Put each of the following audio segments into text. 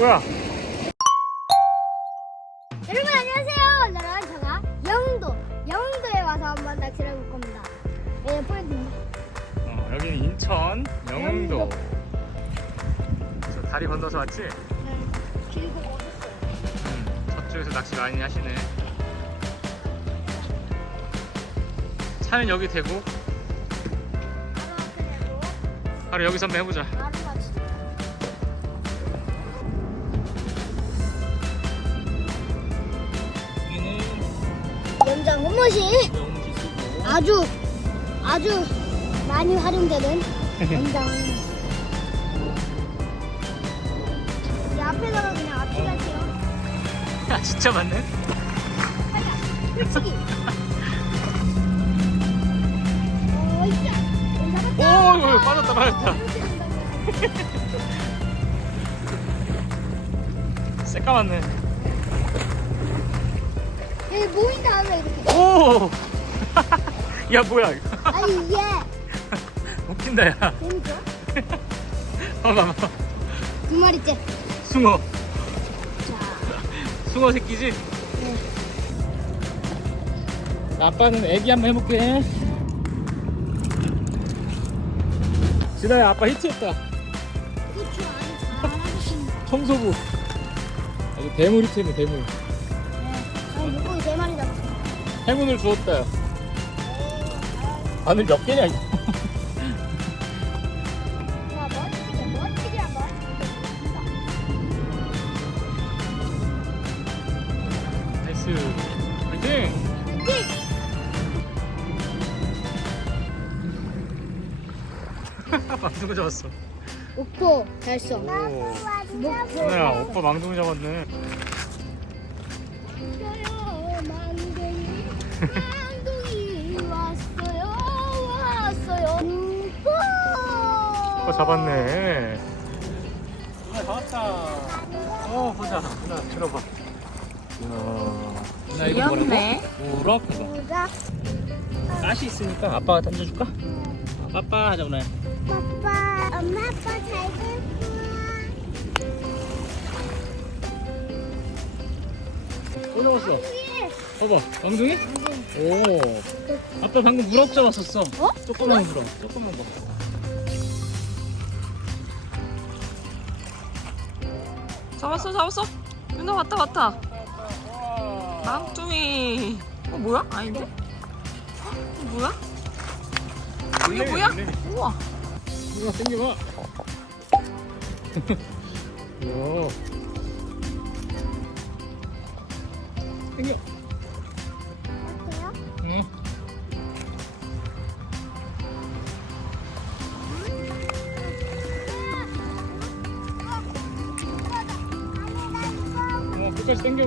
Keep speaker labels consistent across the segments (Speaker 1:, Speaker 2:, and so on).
Speaker 1: 뭐야?
Speaker 2: 여러분 안녕하세요. 오늘은 제가 영흥도, 영흥도에 와서 한번 낚시를 해볼 겁니다. 예, 포인트입니다.
Speaker 1: 어, 여기는 인천 영흥도. 저 다리 건너서 왔지?
Speaker 2: 네, 길고 멋있어요.
Speaker 1: 음, 저쪽에서 낚시 많이 하시네. 차는 여기 대고
Speaker 2: 바로 앞에 내고
Speaker 1: 바로 여기서 한번 해보자.
Speaker 2: 바로. 연장 홈머신 아주 아주 많이 활용되는 홈머신. 이 앞에다가 그냥 앞에 갈게요.
Speaker 1: 야 진짜 맞네. 오, 이거 빠졌다, 빠졌다. 새까맣네.
Speaker 2: 여기 모인 다음에 이렇게.
Speaker 1: 오! 야 뭐야 이거.
Speaker 2: 아니 이게
Speaker 1: 웃긴다 야.
Speaker 2: 재밌죠?
Speaker 1: 봐봐
Speaker 2: 두 마리째.
Speaker 1: 숭어.
Speaker 2: 자,
Speaker 1: 숭어 새끼지?
Speaker 2: 네.
Speaker 1: 아빠는 애기 한번 해볼게. 진아야 아빠 히트했다.
Speaker 2: 고추 아주 잘하셨습니다.
Speaker 1: 청소부. 아주 대물 히트네 대물.
Speaker 2: 네. 저는
Speaker 1: 행운을 주었다. 바늘 몇 개냐 이거.
Speaker 2: 와, 멋지게, 멋지게 한번.
Speaker 1: 나이스. 화이팅!
Speaker 2: 화이팅!
Speaker 1: 망둥어 잡았어.
Speaker 2: 오포 달성.
Speaker 1: 오. 진아야 오빠 망둥어 잡았네.
Speaker 2: 왔어요, 왔어요, 왔어요. 오포.
Speaker 1: 오빠 잡았네. 누나 잡았다. 어 보자. 누나 들어봐. 이야. 누나 이거
Speaker 3: 귀엽네.
Speaker 1: 뭐라고? 우럭 이거.
Speaker 2: 보자.
Speaker 1: 가시 있으니까 아빠가 던져줄까? 빠빠 하자 오늘.
Speaker 2: 아빠, 엄마 아빠 잘 됐어.
Speaker 1: 또 잡았어. 봐봐, 망둥이? 오. 아빠 방금 우럭 잡았었어.
Speaker 2: 어?
Speaker 1: 조그만 우럭. 조그만 거.
Speaker 3: 잡았어 잡았어 윤아 왔다 왔다 망둥이 어 뭐야? 아닌데? 어, 뭐야? 이게 뭐야? 우와
Speaker 1: 이거 당겨봐. 이야. 당겨.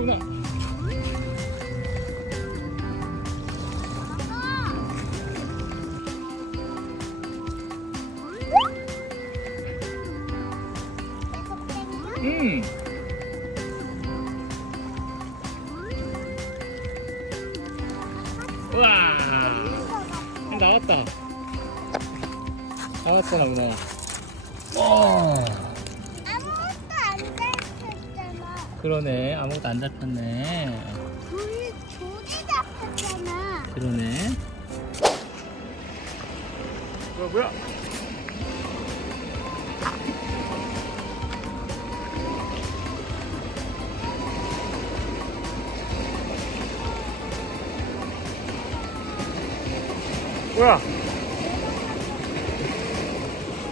Speaker 1: 누나. 음. 나왔다. 누나. 와. 그러네. 아무것도 안 잡혔네.
Speaker 2: 둘 조개 잡혔잖아.
Speaker 1: 그러네. 뭐야, 뭐야? 뭐야?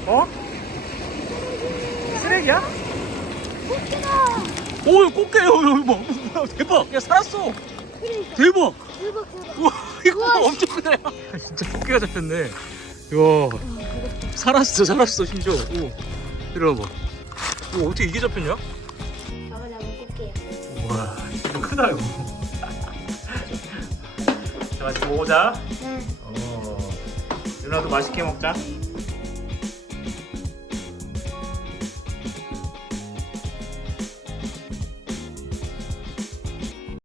Speaker 1: 어? 쓰레기야? 오, 꽃게요, 여기 뭐. 대박. 야, 살았어.
Speaker 2: 그러니까.
Speaker 1: 대박.
Speaker 2: 대박 대박.
Speaker 1: 우와 이거 엄청 크다 야. 진짜 꽃게가 잡혔네 이야 살았어 살았어 심지어 오 이리와봐 오 어떻게 이게 잡혔냐?
Speaker 2: 저거 잡은 꽃게야.
Speaker 1: 우와 이거 크다 이거 자 맛있게 먹어보자
Speaker 2: 네.
Speaker 1: 어 누나도 맛있게 먹자